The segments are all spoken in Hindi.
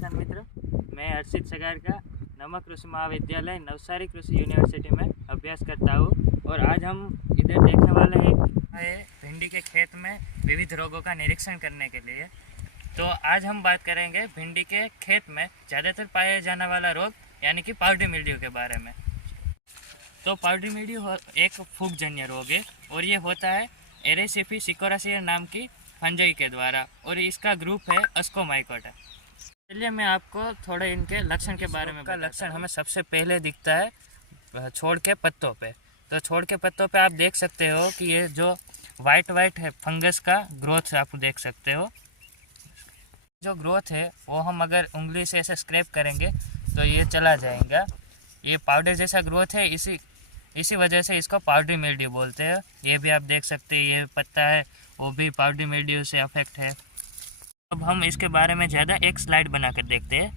किसान मित्र, मैं हर्षित सगार का नमक कृषि महाविद्यालय नवसारी कृषि यूनिवर्सिटी में अभ्यास करता हूँ। और आज हम इधर देखने वाले हैं भिंडी के खेत में विविध रोगों का निरीक्षण करने के लिए। तो आज हम बात करेंगे भिंडी के खेत में ज़्यादातर पाया जाने वाला रोग यानी कि पाउडरी मिल्ड्यू के बारे में। तो पाउडरी मिल्ड्यू एक फूगजन्य रोग है और ये होता है एरेसिफी सिकोरासिया नाम की फंजाई के द्वारा, और इसका ग्रुप है अस्कोमाइकोटा। चलिए मैं आपको थोड़े इनके लक्षण के बारे में लक्षण हमें सबसे पहले दिखता है छोड़ के पत्तों पे। तो छोड़ के पत्तों पे आप देख सकते हो कि ये जो वाइट है फंगस का ग्रोथ आप देख सकते हो। जो ग्रोथ है वो हम अगर उंगली से ऐसे स्क्रैप करेंगे तो ये चला जाएगा। ये पाउडर जैसा ग्रोथ है, इसी वजह से इसको पाउडरी मिल्ड्यू बोलते हैं। ये भी आप देख सकते हैं, ये पत्ता है वो भी पाउडरी मिल्ड्यू से अफेक्ट है। अब हम इसके बारे में ज़्यादा एक स्लाइड बनाकर देखते हैं।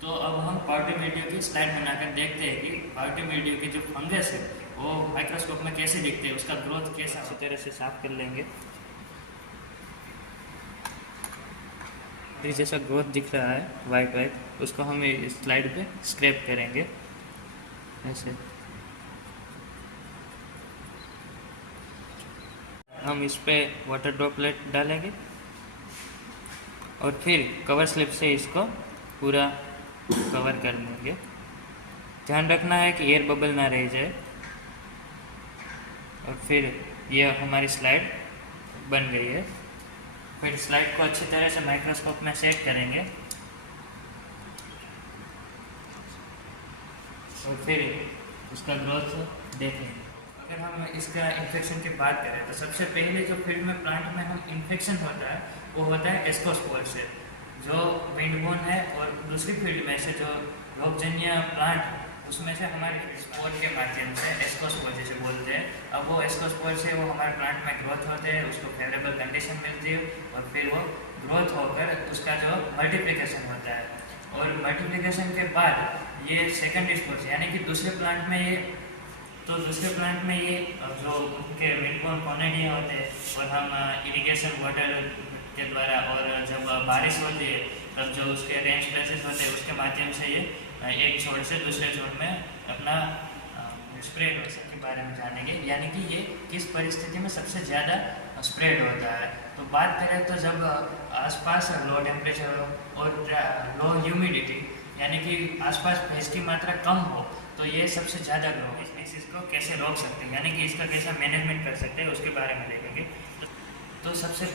तो अब हम पाउडरी मिल्ड्यू की स्लाइड बनाकर देखते हैं कि पाउडरी मिल्ड्यू की जो फंगस है वो माइक्रोस्कोप में कैसे दिखते हैं, उसका ग्रोथ कैसा। इसी तरह से साफ कर लेंगे। जैसा ग्रोथ दिख रहा है वाइट, उसको हम इस स्लाइड पे स्क्रैप करेंगे ऐसे। हम इस पे वाटर ड्रॉपलेट डालेंगे और फिर कवर स्लिप से इसको पूरा कवर कर लेंगे। ध्यान रखना है कि एयर बबल ना रह जाए। और फिर ये हमारी स्लाइड बन गई है। फिर स्लाइड को अच्छी तरह से माइक्रोस्कोप में सेट करेंगे और फिर उसका ग्रोथ देखेंगे। अगर हम इसका इन्फेक्शन की बात करें तो सबसे पहले जो फील्ड में प्लांट में हम इन्फेक्शन होता है वो होता है एस्कोस्पोर से, जो विंडबोर्न है। और दूसरी फील्ड में से जो रोगजन्य प्लांट उसमें से हमारे स्पोर के माध्यम से एस्कोस्पोर जिसे बोलते हैं। अब वो एस्कोस्पोर से वो हमारे प्लांट में ग्रोथ होते हैं, उसको फेवरेबल कंडीशन मिलती है और फिर वो ग्रोथ होकर उसका जो मल्टीप्लिकेशन होता है। और मल्टीप्लिकेशन के बाद ये सेकेंडरी स्पोर यानी कि दूसरे प्लांट में ये जो उनके विंडबोर्न कॉलोनियाँ होते हैं और हम इरिगेशन वाटर के द्वारा और जब बारिश होती है तब जो उसके रेंज प्लेसेस होते हैं उसके माध्यम से ये एक छोर से दूसरे छोर में अपना स्प्रेड के बारे में जानेंगे, यानी कि ये किस परिस्थिति में सबसे ज़्यादा स्प्रेड होता है। तो बात करें तो जब आसपास लो टेम्परेचर हो और लो ह्यूमिडिटी यानी कि आसपास भેज की मात्रा कम हो तो ये सबसे ज़्यादा ग्रो है। इसको कैसे रोक सकते हैं यानी कि इसका कैसा मैनेजमेंट कर सकते हैं उसके बारे में देखेंगे। तो सबसे